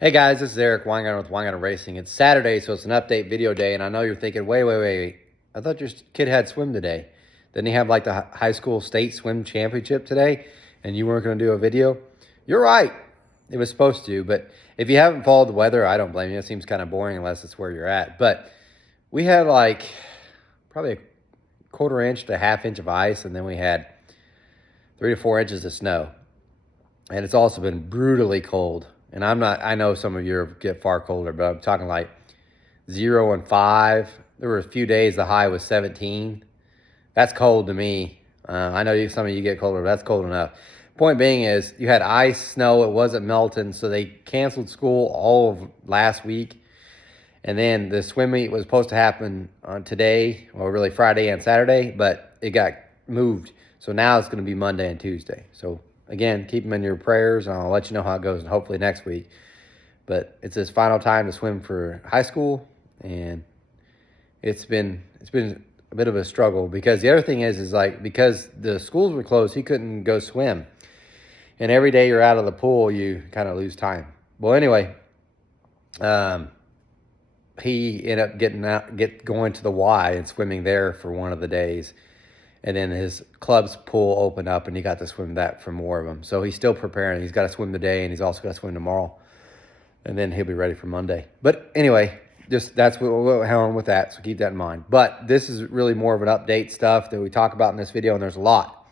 Hey guys, this is Eric Weingarten with Weingarten Racing. It's Saturday, so it's an update video day, and I know you're thinking, wait. I thought your kid had swim today. Didn't he have like the high school state swim championship today, and you weren't going to do a video? You're right. It was supposed to, but if you haven't followed the weather, I don't blame you. It seems kind of boring unless it's where you're at. But we had like probably a quarter inch to a half inch of ice, and then we had 3 to 4 inches of snow. And it's also been brutally cold. And I know some of you get far colder, but I'm talking like 0 and 5. There were a few days the high was 17. That's cold to me. I know some of you get colder, but that's cold enough. Point being is you had ice, snow, it wasn't melting, so they canceled school all of last week. And then the swim meet was supposed to happen on today, or really Friday and Saturday, but it got moved. So now it's going to be Monday and Tuesday. So again, keep them in your prayers, and I'll let you know how it goes, and hopefully next week. But it's his final time to swim for high school, and it's been a bit of a struggle because the other thing is like because the schools were closed, he couldn't go swim. And every day you're out of the pool, you kind of lose time. Well, anyway, he ended up going to the Y and swimming there for one of the days. And then his club's pool opened up, and he got to swim that for more of them. So he's still preparing. He's got to swim today, and he's also got to swim tomorrow. And then he'll be ready for Monday. But anyway, just that's what we're on with that, so keep that in mind. But this is really more of an update stuff that we talk about in this video, and there's a lot.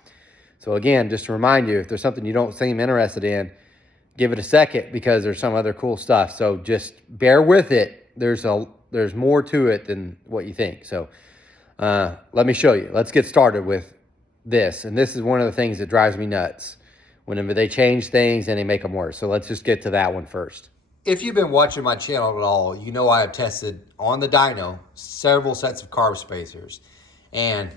So again, just to remind you, if there's something you don't seem interested in, give it a second because there's some other cool stuff. So just bear with it. There's more to it than what you think. So let me show you. Let's get started with this. And this is one of the things that drives me nuts. Whenever they change things and they make them worse. So let's just get to that one first. If you've been watching my channel at all, you know I have tested on the dyno several sets of carb spacers. And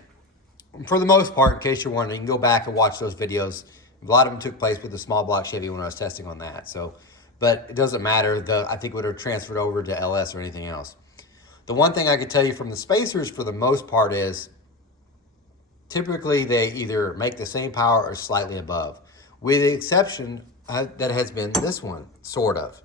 for the most part, in case you're wondering, you can go back and watch those videos. A lot of them took place with the small block Chevy when I was testing on that. So, but it doesn't matter. I think it would have transferred over to LS or anything else. The one thing I could tell you from the spacers for the most part is typically they either make the same power or slightly above, with the exception that has been this one, sort of.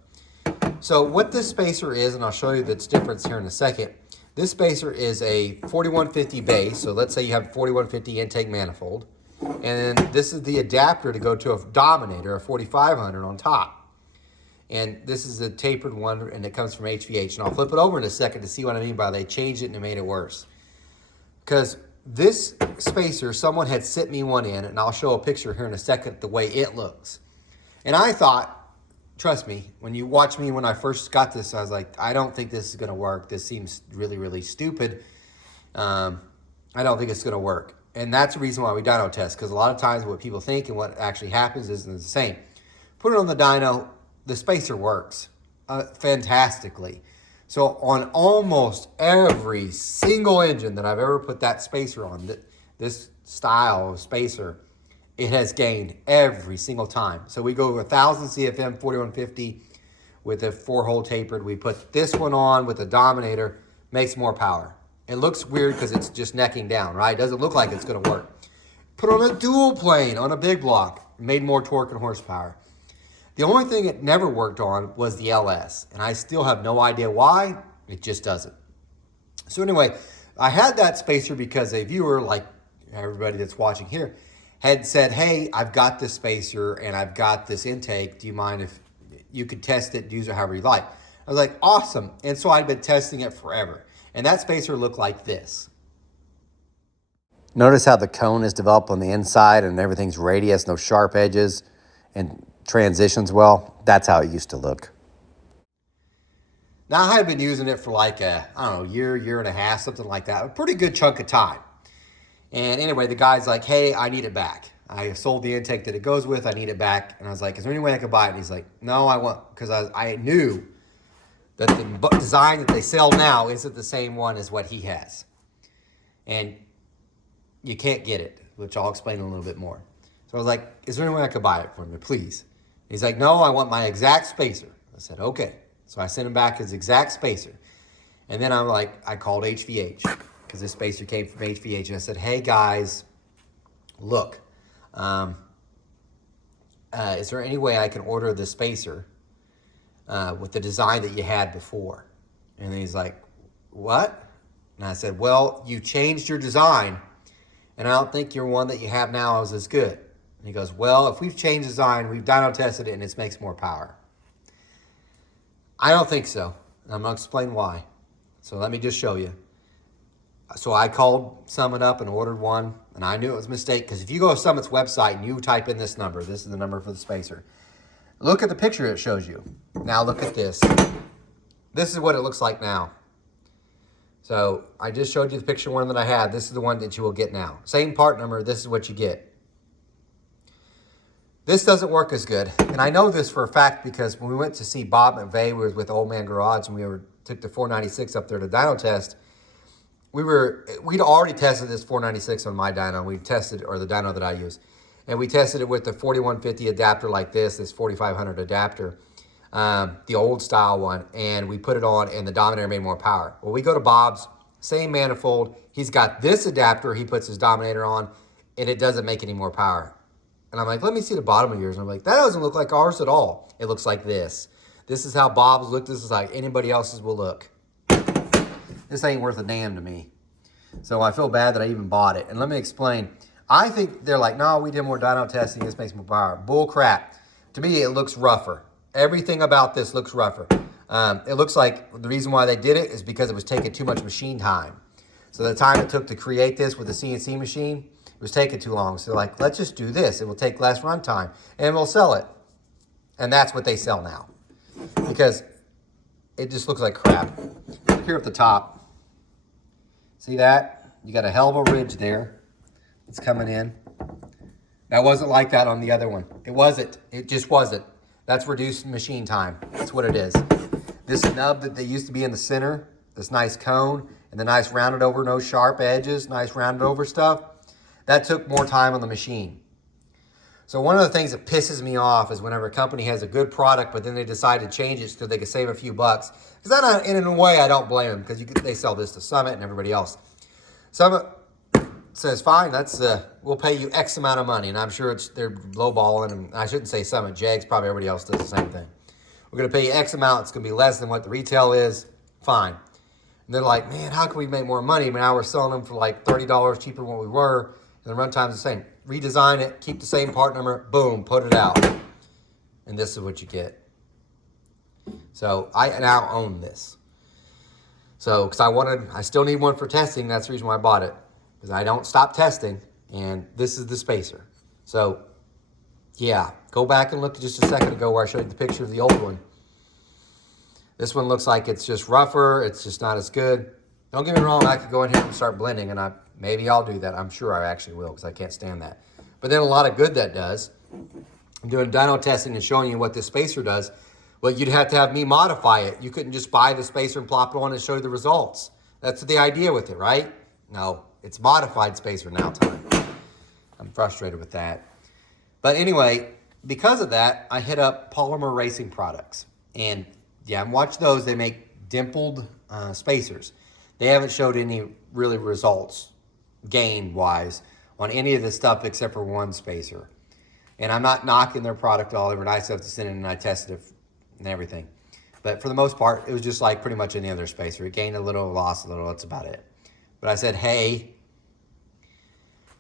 So what this spacer is, and I'll show you its difference here in a second. This spacer is a 4150 base. So let's say you have a 4150 intake manifold. And then this is the adapter to go to a Dominator, a 4500 on top. And this is a tapered one, and it comes from HVH. And I'll flip it over in a second to see what I mean by they changed it and it made it worse. Because this spacer, someone had sent me one in, and I'll show a picture here in a second the way it looks. And I thought, trust me, when you watch me when I first got this, I was like, I don't think this is going to work. This seems really, really stupid. I don't think it's going to work. And that's the reason why we dyno test, because a lot of times what people think and what actually happens isn't the same. Put it on the dyno, the spacer works fantastically. So on almost every single engine that I've ever put that spacer on, this style of spacer, it has gained every single time. So we go 1,000 CFM 4150 with a 4-hole tapered. We put this one on with a Dominator, makes more power. It looks weird because it's just necking down, right? It doesn't look like it's going to work. Put on a dual plane on a big block, made more torque and horsepower. The only thing it never worked on was the LS, and I still have no idea why. It just doesn't. So anyway, I had that spacer because a viewer, like everybody that's watching here, had said, hey, I've got this spacer and I've got this intake. Do you mind if you could test it, use it however you like? I was like, awesome. And so I'd been testing it forever. And that spacer looked like this. Notice how the cone is developed on the inside and everything's radius, no sharp edges, and transitions well. That's how it used to look. Now, I had been using it for like a, I don't know, year and a half, something like that. A pretty good chunk of time. And anyway, the guy's like, hey, I need it back. I sold the intake that it goes with. I need it back. And I was like, is there any way I could buy it? And he's like, no, I want, because I knew that the design that they sell now isn't the same one as what he has. And you can't get it, which I'll explain a little bit more. So I was like, is there any way I could buy it for me, please? He's like, no, I want my exact spacer. I said, okay. So I sent him back his exact spacer. And then I'm like, I called HVH because this spacer came from HVH. And I said, hey guys, look, is there any way I can order the spacer with the design that you had before. And he's like, what? And I said, well, you changed your design, and I don't think your one that you have now is as good. And he goes, well, if we've changed design, we've dyno tested it, and it makes more power. I don't think so. And I'm going to explain why. So let me just show you. So I called Summit up and ordered one, and I knew it was a mistake, because if you go to Summit's website and you type in this number, this is the number for the spacer, look at the picture it shows you. Now look at this. This is what it looks like now. So I just showed you the picture one that I had. This is the one that you will get now. Same part number, this is what you get. This doesn't work as good. And I know this for a fact because when we went to see Bob McVeigh, we were with Old Man Garage, and took the 496 up there to dyno test. We'd already tested this 496 on my dyno. We tested, or the dyno that I use. And we tested it with the 4150 adapter like this 4500 adapter, the old style one, and we put it on, and the Dominator made more power. Well, we go to Bob's, same manifold. He's got this adapter he puts his Dominator on, and it doesn't make any more power. And I'm like, let me see the bottom of yours. And I'm like, that doesn't look like ours at all. It looks like this. This is how Bob's look. This is like anybody else's will look. This ain't worth a damn to me. So I feel bad that I even bought it. And let me explain. I think they're like, no, we did more dyno testing. This makes more power. Bull crap. To me, it looks rougher. Everything about this looks rougher. It looks like the reason why they did it is because it was taking too much machine time. So the time it took to create this with the CNC machine, it was taking too long. So like, let's just do this. It will take less run time, and we'll sell it. And that's what they sell now, because it just looks like crap. Look here at the top. See that? You got a hell of a ridge there. It's coming in. That wasn't like that on the other one. It wasn't. It just wasn't. That's reduced machine time. That's what it is. This nub that they used to be in the center, this nice cone, and the nice rounded over, no sharp edges, nice rounded over stuff, that took more time on the machine. So one of the things that pisses me off is whenever a company has a good product, but then they decide to change it so they can save a few bucks. Because in a way, I don't blame them, because they sell this to Summit and everybody else. Summit says, fine, we'll pay you X amount of money. And I'm sure they're lowballing, and I shouldn't say Summit, Jags, probably everybody else does the same thing. We're going to pay you X amount. It's going to be less than what the retail is. Fine. And they're like, man, how can we make more money? Now we're selling them for like $30 cheaper than what we were, and the run time's the same. Redesign it, keep the same part number, boom, put it out. And this is what you get. So I now own this. So, because I still need one for testing. That's the reason why I bought it. Because I don't stop testing, and this is the spacer. So, yeah, go back and look just a second ago where I showed you the picture of the old one. This one looks like it's just rougher. It's just not as good. Don't get me wrong, I could go in here and start blending, and maybe I'll do that. I'm sure I actually will, because I can't stand that. But then a lot of good that does. I'm doing dyno testing and showing you what this spacer does. Well, you'd have to have me modify it. You couldn't just buy the spacer and plop it on and show you the results. That's the idea with it, right? No, it's modified spacer now time. I'm frustrated with that. But anyway, because of that, I hit up Polymer Racing Products. And yeah, I'm watching those. They make dimpled spacers. They haven't showed any really results gain-wise on any of this stuff except for one spacer. And I'm not knocking their product at all. They were nice enough to send in, and I tested it and everything. But for the most part, it was just like pretty much any other spacer. It gained a little, lost a little, that's about it. But I said, hey,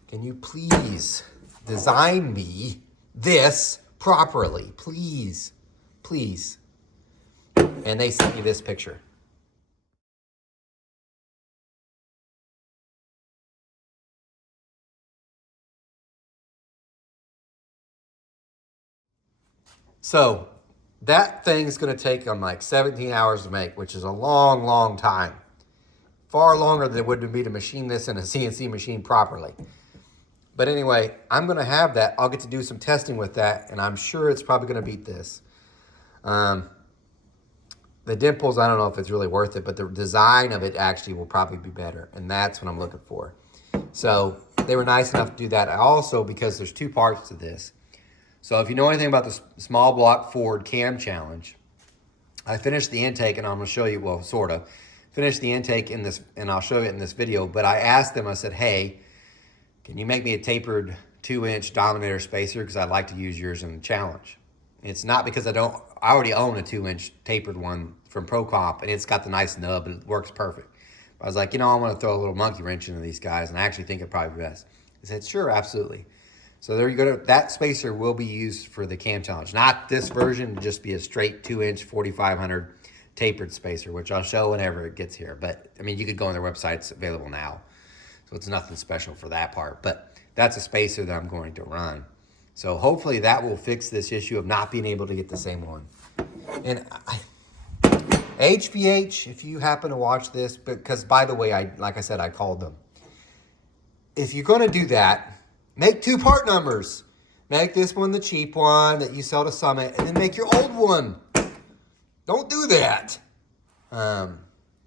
can you please design me this properly? Please, please. And they sent me this picture. So that thing's going to take them like 17 hours to make, which is a long, long time. Far longer than it would be to machine this in a CNC machine properly. But anyway, I'm going to have that. I'll get to do some testing with that, and I'm sure it's probably going to beat this. The dimples, I don't know if it's really worth it, but the design of it actually will probably be better, and that's what I'm looking for. So they were nice enough to do that. Also, because there's two parts to this. So if you know anything about the small block Ford cam challenge, I finished the intake, and I'm going to show you, well, sort of, finished the intake in this, and I'll show you it in this video, but I asked them, I said, hey, can you make me a tapered 2-inch Dominator spacer, because I'd like to use yours in the challenge. It's not because I don't I already own a 2-inch tapered one from Pro Comp, and it's got the nice nub, and it works perfect. But I was like, I want to throw a little monkey wrench into these guys, and I actually think it'd probably be best. He said, sure, absolutely. So there you go. That spacer will be used for the Cam Challenge. Not this version, just be a straight 2-inch 4500 tapered spacer, which I'll show whenever it gets here. But, I mean, you could go on their website. It's available now. So it's nothing special for that part. But that's a spacer that I'm going to run. So hopefully that will fix this issue of not being able to get the same one. And HBH, if you happen to watch this, because by the way, like I said, I called them. If you're going to do that, make 2 part numbers. Make this one the cheap one that you sell to Summit, and then make your old one. Don't do that.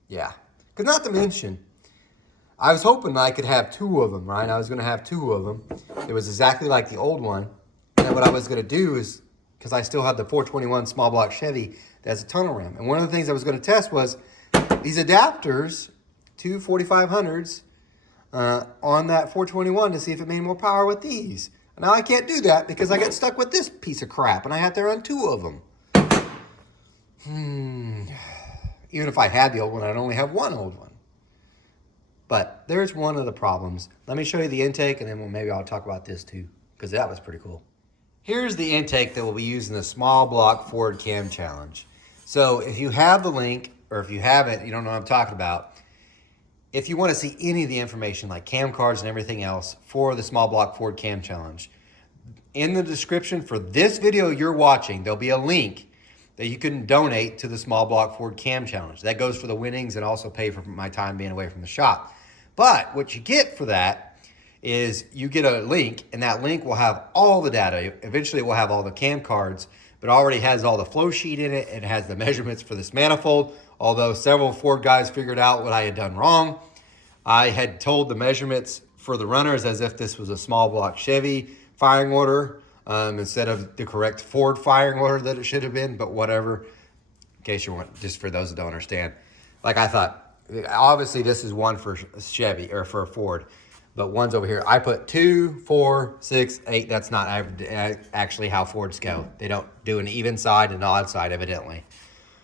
Yeah. Because not to mention, I was hoping I could have 2 of them, right? I was going to have 2 of them. It was exactly like the old one. And then what I was going to do is, because I still had the 421 small block Chevy that has a tunnel ram. And one of the things I was going to test was these adapters, 2 4500s, on that 421 to see if it made more power with these. Now I can't do that because I got stuck with this piece of crap and I had to run 2 of them. Even if I had the old one, I'd only have 1 old one. But there's one of the problems. Let me show you the intake, and then maybe I'll talk about this too, because that was pretty cool. Here's the intake that we'll be using the small block Ford Cam Challenge. So if you have the link, or if you haven't, you don't know what I'm talking about. If you want to see any of the information, like cam cards and everything else for the small block Ford Cam Challenge, in the description for this video you're watching, there'll be a link that you can donate to the small block Ford Cam Challenge. That goes for the winnings and also pay for my time being away from the shop. But what you get for that is you get a link, and that link will have all the data. Eventually it will have all the cam cards, but it already has all the flow sheet in it. It has the measurements for this manifold, although several Ford guys figured out what I had done wrong. I had told the measurements for the runners as if this was a small block Chevy firing order, instead of the correct Ford firing order that it should have been, but whatever, in case you want, just for those that don't understand. Like I thought, obviously this is one for Chevy, or for Ford, but one's over here. I put 2, 4, 6, 8. That's not actually how Fords go. They don't do an even side and odd side, evidently.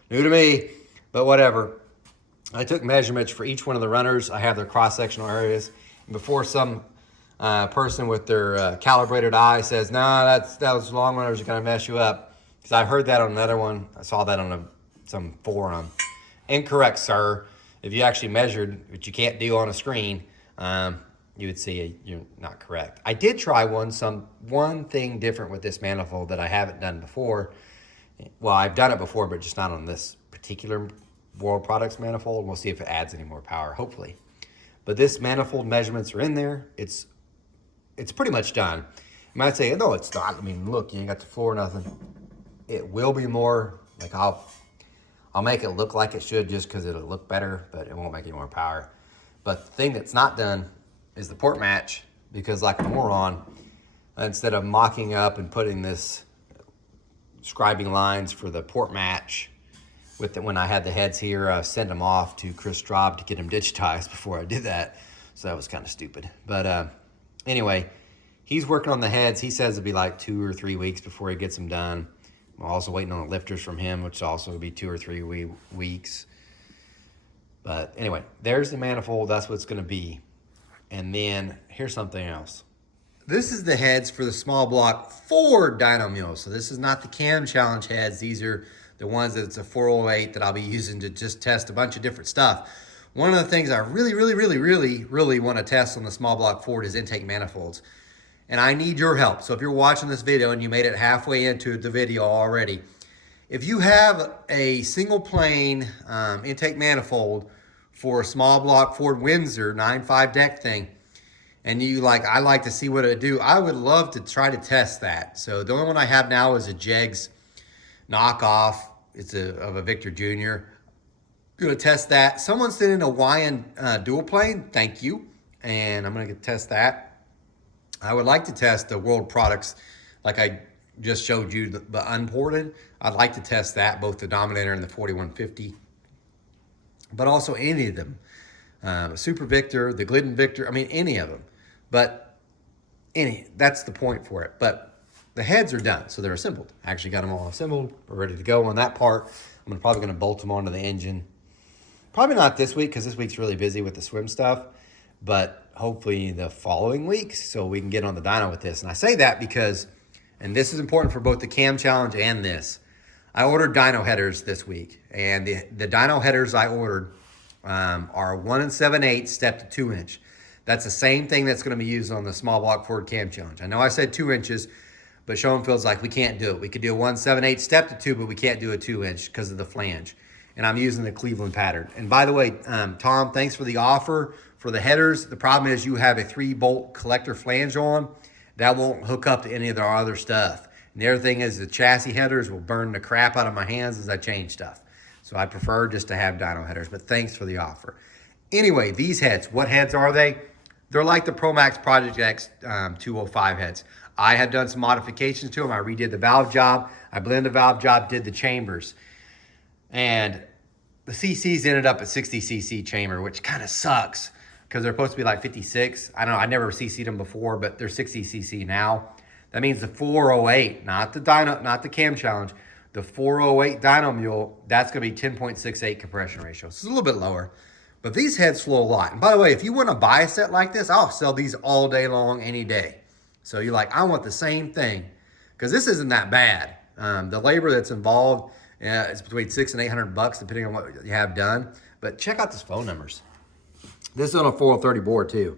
New to me, but whatever. I took measurements for each one of the runners. I have their cross-sectional areas. And before some person with their calibrated eye says, nah, those long runners are going to mess you up. Because I heard that on another one. I saw that on some forum. Incorrect, sir. If you actually measured, which you can't do on a screen, you would see you're not correct. I did try one thing different with this manifold that I haven't done before. Well, I've done it before, but just not on this particular World Products manifold. We'll see if it adds any more power, hopefully. But this manifold measurements are in there. It's pretty much done. You might say, no, it's not. I mean, look, you ain't got the floor, nothing. It will be more, like I'll make it look like it should just because it'll look better, but it won't make any more power. But the thing that's not done is the port match, because like a moron, instead of mocking up and putting this scribing lines for the port match, when I had the heads here, I sent them off to Chris Straub to get them digitized before I did that. So that was kind of stupid. But anyway, he's working on the heads. He says it'll be like 2 or 3 weeks before he gets them done. I'm also waiting on the lifters from him, which also will be 2 or 3 weeks. But anyway, there's the manifold. That's what it's going to be. And then here's something else. This is the heads for the small block Ford dyno mule. So this is not the Cam Challenge heads. These are the ones that it's a 408 that I'll be using to just test a bunch of different stuff. One of the things I really want to test on the small block Ford is intake manifolds. And I need your help. So if you're watching this video and you made it halfway into the video already, if you have a single plane intake manifold for a small block Ford Windsor 9.5 deck thing, and I like to see what it do, I would love to try to test that. So the only one I have now is a Jegs knockoff. It's of a Victor Jr. Gonna test that. Someone sent in a YN dual plane. Thank you. And I'm gonna test that. I would like to test the World Products, like I just showed you, the unported. I'd like to test that, both the Dominator and the 4150, but also any of them. Super Victor, the Glidden Victor, I mean, any of them. But that's the point for it. But the heads are done, so they're assembled. I actually got them all assembled. We're ready to go on that part. I'm probably going to bolt them onto the engine. Probably not this week because this week's really busy with the swim stuff, but hopefully the following week so we can get on the dyno with this. And I say that because, and this is important for both the cam challenge and this, I ordered dyno headers this week, and the dyno headers I ordered are 1 7/8 step to 2 inch. That's the same thing that's going to be used on the small block Ford cam challenge. I know I said 2 inches, but Schoenfeld's like, we can't do it. We could do a 1 7/8 step to 2, but we can't do a 2 inch because of the flange. And I'm using the Cleveland pattern. And by the way, Tom, thanks for the offer for the headers. The problem is you have a 3-bolt collector flange on. That won't hook up to any of our other stuff. And the other thing is the chassis headers will burn the crap out of my hands as I change stuff. So I prefer just to have dyno headers, but thanks for the offer. Anyway, these heads, what heads are they? They're like the ProMax Project X 205 heads. I have done some modifications to them. I redid the valve job. I blended the valve job, did the chambers. And the CCs ended up at 60 cc chamber, which kind of sucks because they're supposed to be like 56. I don't know, I never CC'd them before, but they're 60 cc now. That means the 408, not the dyno, not the cam challenge, the 408 dyno mule, that's gonna be 10.68 compression ratio. So it's a little bit lower, but these heads flow a lot. And by the way, if you wanna buy a set like this, I'll sell these all day long, any day. So you're like, I want the same thing, because this isn't that bad. The labor that's involved, it's between $600 and $800 depending on what you have done. But check out these phone numbers. This is on a 4030 board too.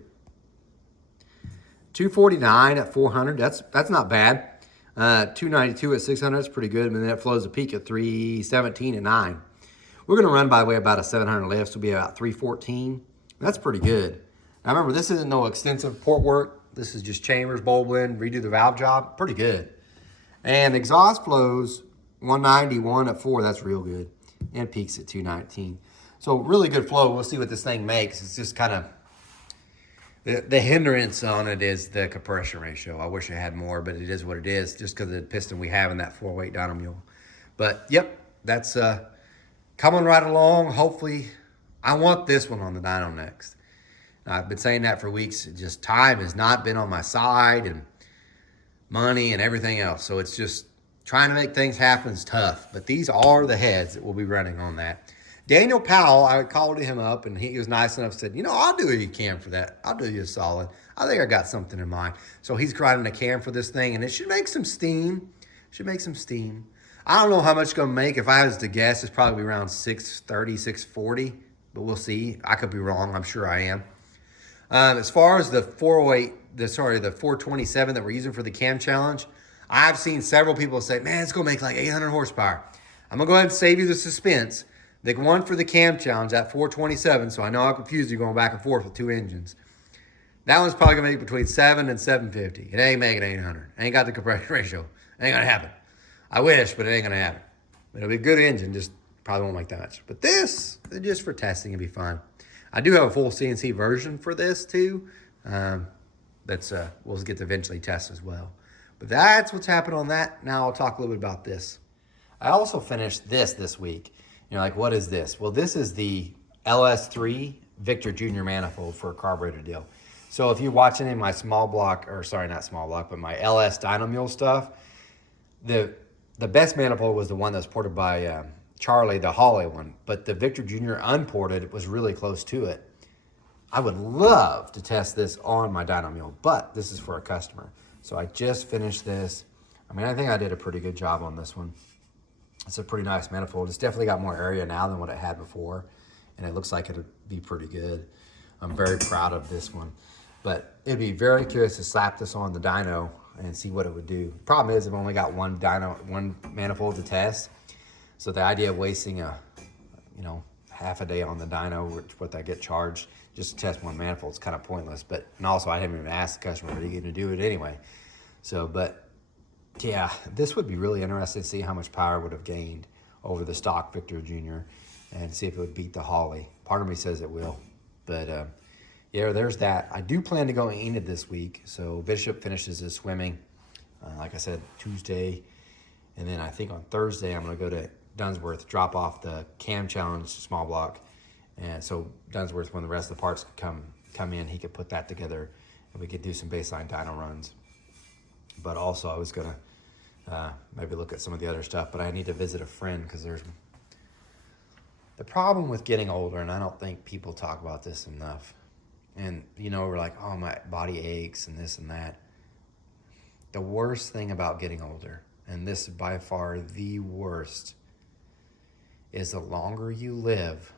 249 at 400. That's not bad. 292 at 600. That's pretty good. And then that flows a peak at 317 at 9. We're going to run, by the way, about a 700 lift. So it'll be about 314. That's pretty good. Now remember, this isn't no extensive port work. This is just chambers, bowl blend, redo the valve job. Pretty good. And exhaust flows 191 at 4, that's real good. And peaks at 219. So really good flow. We'll see what this thing makes. It's just kind of, the hindrance on it is the compression ratio. I wish I had more, but it is what it is, just because of the piston we have in that 408 dyno mule. But yep, that's coming right along. Hopefully, I want this one on the dyno next. I've been saying that for weeks. Just time has not been on my side, and money and everything else. So it's just trying to make things happen is tough. But these are the heads that we'll be running on that. Daniel Powell, I called him up, and he was nice enough, said, you know, I'll do you a cam for that. I'll do you a solid. I think I got something in mind. So he's grinding a cam for this thing, and it should make some steam. Should make some steam. I don't know how much it's going to make. If I was to guess, it's probably around 630, 640. But we'll see. I could be wrong. I'm sure I am. As far as the 408, the 427 that we're using for the cam challenge, I've seen several people say, man, it's going to make like 800 horsepower. I'm going to go ahead and save you the suspense. The one for the cam challenge at 427, so I know I'm confused you going back and forth with two engines. That one's probably going to make between 7 and 750. It ain't making 800. Ain't got the compression ratio. It ain't going to happen. I wish, but it ain't going to happen. It'll be a good engine, just probably won't make that much. But this, just for testing, it'll be fun. I do have a full CNC version for this too. We'll get to eventually test as well. But that's what's happened on that. Now I'll talk a little bit about this. I also finished this week. You're like, what is this? Well, this is the LS3 Victor Jr. manifold for a carburetor deal. So if you watch any of my small block, or sorry, not small block, but my LS dyno mule stuff, the best manifold was the one that's ported by Charlie, the Holly one. But the Victor Jr. unported was really close to it. I would love to test this on my dyno mule, but this is for a customer. So I just finished this. I mean, I think I did a pretty good job on this one. It's a pretty nice manifold. It's definitely got more area now than what it had before, and it looks like it'll be pretty good. I'm very proud of this one, but it'd be very curious to slap this on the dyno and see what it would do. Problem is, I've only got one manifold to test, so the idea of wasting half a day on the dyno, which what I get charged just to test one manifold, is kind of pointless. And also I haven't even asked the customer, are you going to do it anyway? So, but yeah, this would be really interesting to see how much power would have gained over the stock Victor Jr. and see if it would beat the Holly. Part of me says it will, but yeah, there's that. I do plan to go in Enid this week. So Bishop finishes his swimming, like I said, Tuesday, and then I think on Thursday I'm going to go to Dunsworth, drop off the cam challenge small block, and so Dunsworth, when the rest of the parts could come in, he could put that together and we could do some baseline dyno runs. But also I was gonna maybe look at some of the other stuff. But I need to visit a friend because there's the problem with getting older, and I don't think people talk about this enough. And, you know, we're like, oh, my body aches and this and that. The worst thing about getting older, and this is by far the worst, is the longer you live,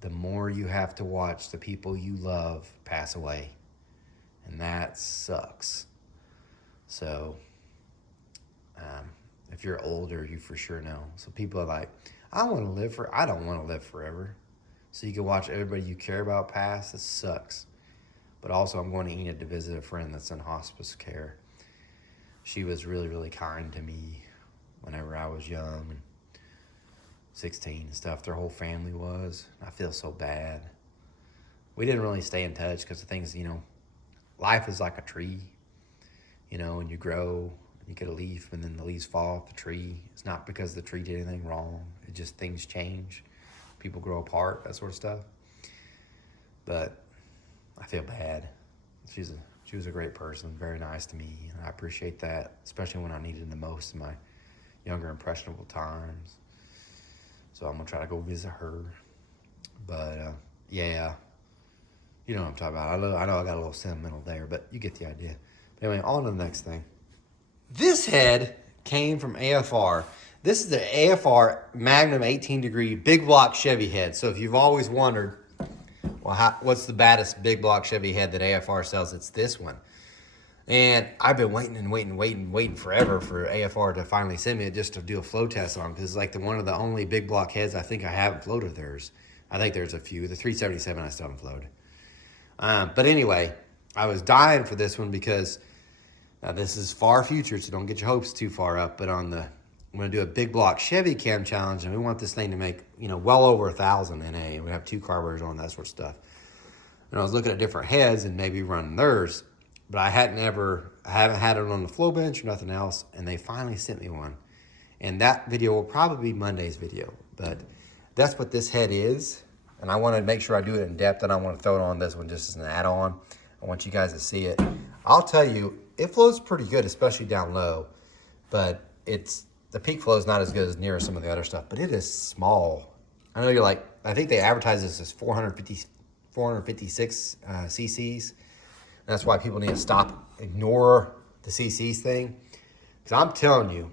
the more you have to watch the people you love pass away. And that sucks. So, if you're older, you for sure know. So people are like, I don't want to live forever. So you can watch everybody you care about pass. It sucks. But also, I'm going to Enid to visit a friend that's in hospice care. She was really, really kind to me whenever I was young and 16 and stuff. Their whole family was. I feel so bad. We didn't really stay in touch because the things, you know, life is like a tree, you know, and you grow, you get a leaf, and then the leaves fall off the tree. It's not because the tree did anything wrong. It just things change. People grow apart, that sort of stuff. But I feel bad. She was a great person, very nice to me, and I appreciate that, especially when I needed it the most in my younger, impressionable times. So I'm going to try to go visit her. But, yeah, you know what I'm talking about. I know I got a little sentimental there, but you get the idea. But anyway, on to the next thing. This head came from AFR. This is the AFR Magnum 18 degree big block Chevy head. So if you've always wondered, well, what's the baddest big block Chevy head that AFR sells? It's this one. And I've been waiting forever for AFR to finally send me it just to do a flow test on, because it's like one of the only big block heads I think I haven't flowed of theirs. I think there's a few. The 377 I still haven't flowed. But anyway, I was dying for this one because this is far future, so don't get your hopes too far up. But I'm going to do a big block Chevy cam challenge, and we want this thing to make, you know, well over 1,000 NA. We have 2 carburetors on, that sort of stuff. And I was looking at different heads and maybe running theirs, but I haven't had it on the flow bench or nothing else, and they finally sent me one. And that video will probably be Monday's video, but that's what this head is. And I want to make sure I do it in depth, and I want to throw it on this one just as an add-on. I want you guys to see it. I'll tell you, it flows pretty good, especially down low, but the peak flow is not as good as near some of the other stuff, but it is small. I know you're like, I think they advertise this as 456 cc's. That's why people need to ignore the cc's thing. Because I'm telling you,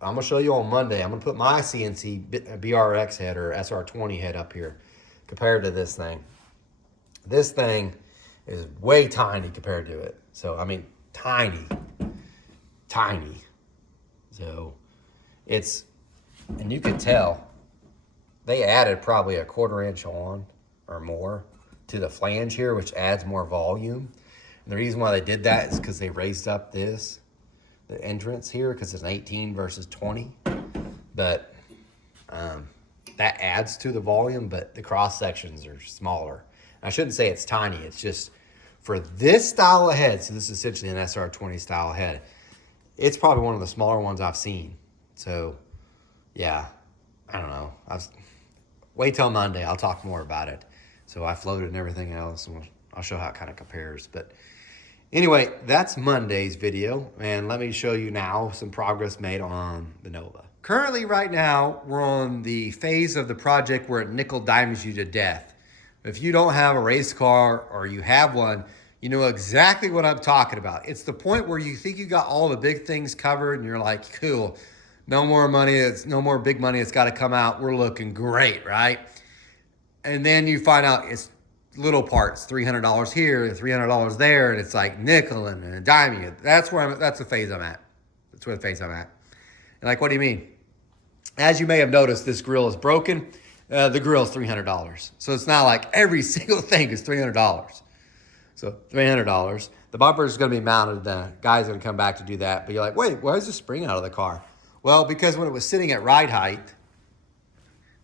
I'm going to show you on Monday, I'm going to put my CNC BRX head or SR20 head up here compared to this thing. This thing is way tiny compared to it. So, I mean, tiny. So, and you can tell, they added probably a 1/4 inch on or more to the flange here, which adds more volume. And the reason why they did that is because they raised up the entrance here, because it's an 18 versus 20. But that adds to the volume, but the cross sections are smaller. I shouldn't say it's tiny. It's just for this style of head, so this is essentially an SR20 style head, it's probably one of the smaller ones I've seen. So, yeah, I don't know. Wait till Monday. I'll talk more about it. So I floated and everything else, and I'll show how it kind of compares. But anyway, that's Monday's video, and let me show you now some progress made on the Nova. Currently, right now, we're on the phase of the project where it nickel diamonds you to death. If you don't have a race car or you have one, you know exactly what I'm talking about. It's the point where you think you got all the big things covered and you're like, cool, no more money, it's no more big money, it's got to come out, we're looking great, right? And then you find out it's little parts, $300 here, $300 there, and it's like nickeling and diming. That's the phase I'm at. That's where the phase I'm at. And like, what do you mean? As you may have noticed, this grill is broken. The grill is $300. So it's not like every single thing is $300. So $300. The bumper is going to be mounted. The guy's going to come back to do that. But you're like, wait, why is the spring out of the car? Well, because when it was sitting at ride height,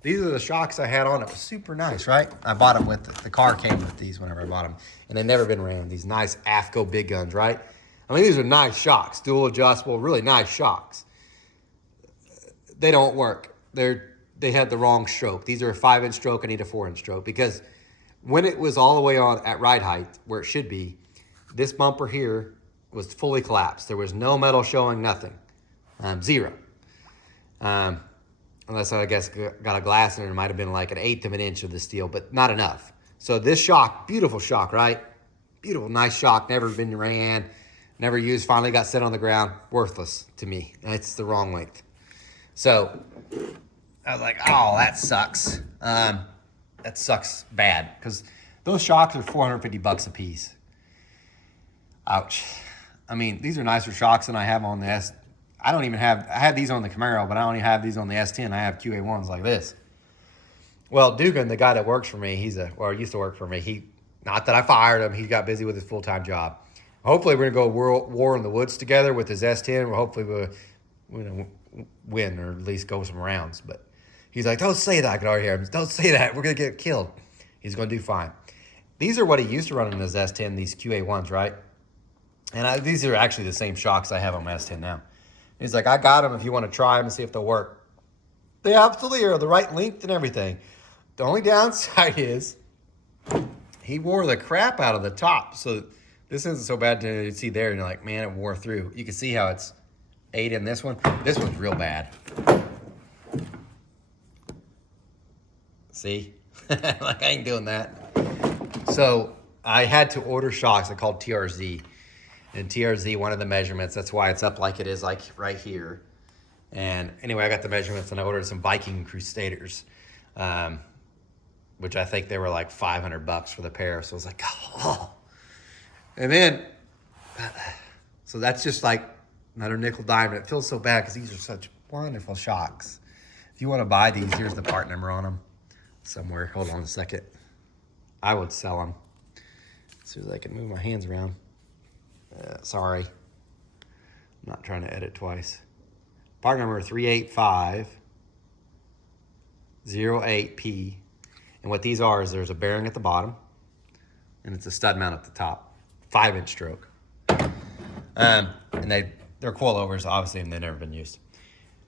these are the shocks I had on. It was super nice, right? I bought them the car came with these whenever I bought them. And they've never been ran. These nice AFCO big guns, right? I mean, these are nice shocks, dual adjustable, really nice shocks. They don't work. They had the wrong stroke. These are a 5-inch stroke. I need a 4-inch stroke, because when it was all the way on at ride height, where it should be, this bumper here was fully collapsed. There was no metal showing, nothing. Zero. Unless I guess got a glass in it, it might have been like 1/8 of an inch of the steel, but not enough. So this shock, beautiful shock, right? Beautiful, nice shock, never been ran, never used, finally got set on the ground, worthless to me. It's the wrong length. So I was like, oh, that sucks. That sucks bad, because those shocks are $450 a piece. Ouch. I mean, these are nicer shocks than I have on the S. I have these on the Camaro, but I only have these on the S10. I have QA1s like this. Well, Dugan, the guy that works for me, used to work for me. Not that I fired him, he got busy with his full-time job. Hopefully we're gonna go war in the woods together with his S10. Hopefully we'll win, or at least go some rounds. But he's like, don't say that. I can already hear him. Don't say that. We're gonna get killed. He's gonna do fine. These are what he used to run in his S10, these QA1s, right? And these are actually the same shocks I have on my S10 now. He's like, I got them if you want to try them and see if they'll work. They absolutely are the right length and everything. The only downside is he wore the crap out of the top. So this isn't so bad to see there. And you're like, man, it wore through. You can see how it's 8 in this one. This one's real bad. See? Like, I ain't doing that. So I had to order shocks. They're called TRZ. And TRZ, one of the measurements, that's why it's up like it is, like right here. And anyway, I got the measurements and I ordered some Viking Crusaders, which I think they were like $500 for the pair. So I was like, oh. And then, so that's just like another nickel diamond. It feels so bad because these are such wonderful shocks. If you want to buy these, here's the part number on them somewhere. Hold on a second. I would sell them as soon as I can move my hands around. Sorry, I'm not trying to edit twice. Part number 38508P. And what these are is there's a bearing at the bottom and it's a stud mount at the top. 5-inch stroke. And they're coilovers, obviously, and they've never been used.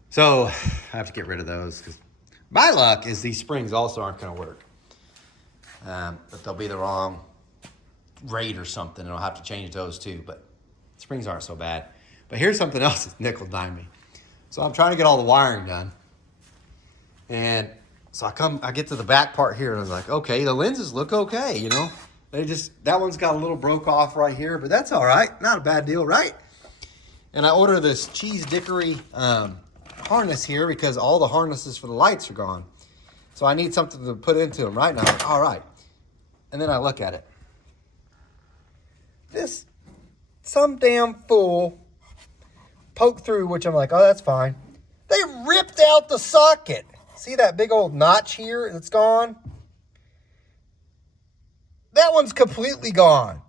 So I have to get rid of those because my luck is these springs also aren't going to work. But they'll be the wrong rate or something, and I'll have to change those too, but springs aren't so bad. But here's something else that's nickel dime me. So I'm trying to get all the wiring done, and so I get to the back part here, and I was like, okay, the lenses look okay, you know. That one's got a little broke off right here, but that's all right, not a bad deal, right? And I ordered this cheese dickery harness here because all the harnesses for the lights are gone. So I need something to put into them right now. Like, all right. And then I look at it. Some damn fool poked through, which I'm like, oh, that's fine. They ripped out the socket. See that big old notch here that's gone? That one's completely gone.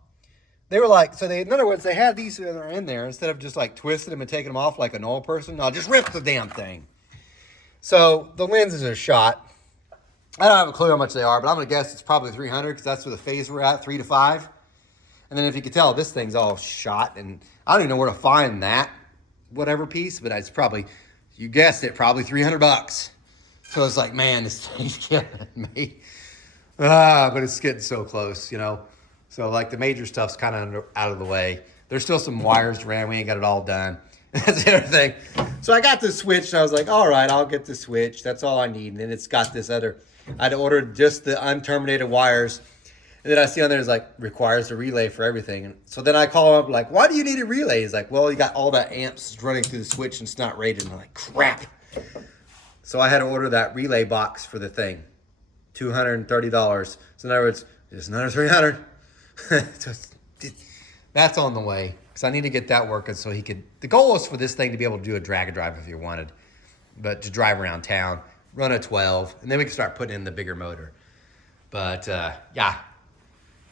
They were like, in other words, they had these that are in there. Instead of just like twisting them and taking them off like an old person, no, just rip the damn thing. So the lenses are shot. I don't have a clue how much they are, but I'm going to guess it's probably 300 because that's where the phase we're at, 3 to 5. And then if you could tell, this thing's all shot, and I don't even know where to find that whatever piece, but it's probably, you guessed it, probably $300. So it's like, man, this thing's killing me. But it's getting so close, you know. So like the major stuff's kind of out of the way. There's still some wires to ran. We ain't got it all done. That's the other thing. So I got this switch. I was like, all right, I'll get the switch. That's all I need. And then it's got this other, I'd ordered just the unterminated wires. And then I see on there, it's like, requires a relay for everything. And so then I call him up, like, why do you need a relay? He's like, well, you got all that amps running through the switch and it's not rated. And I'm like, crap. So I had to order that relay box for the thing. $230. So in other words, it's another $300. That's on the way. Because I need to get that working so he could, the goal is for this thing to be able to do a drag and drive if you wanted. But to drive around town, run a 12, and then we can start putting in the bigger motor. But yeah.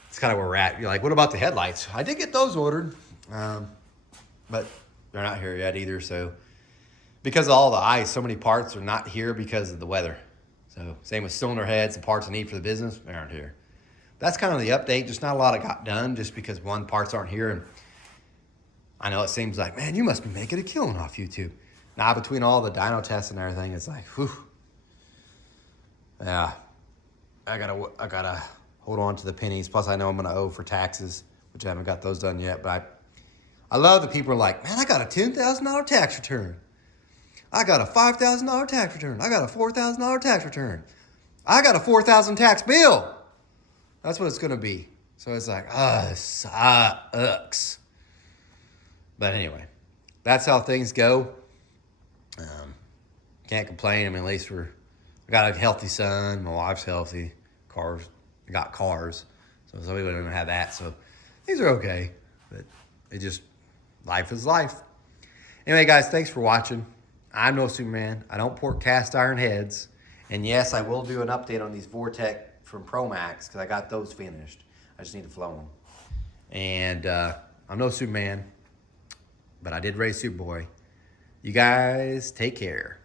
It's kind of where we're at. You're like, what about the headlights? I did get those ordered, but they're not here yet either. So because of all the ice, so many parts are not here because of the weather. So same with cylinder heads and parts I need for the business, they aren't here. That's kind of the update. Just not a lot got done just because parts aren't here. And I know it seems like, man, you must be making a killing off YouTube. Now between all the dyno tests and everything, it's like, whew. Yeah, I gotta hold on to the pennies. Plus, I know I'm going to owe for taxes, which I haven't got those done yet. But I love that people are like, man, I got a $10,000 tax return. I got a $5,000 tax return. I got a $4,000 tax return. I got a $4,000 tax bill. That's what it's going to be. So it's like, it sucks. But anyway, that's how things go. Can't complain. I mean, at least I got a healthy son. My wife's healthy. I got cars. So we wouldn't have that. So things are okay. But life is life. Anyway, guys, thanks for watching. I'm no Superman. I don't pour cast iron heads. And yes, I will do an update on these Vortec from Pro Max because I got those finished. I just need to flow them. And I'm no Superman, but I did raise Superboy. You guys take care.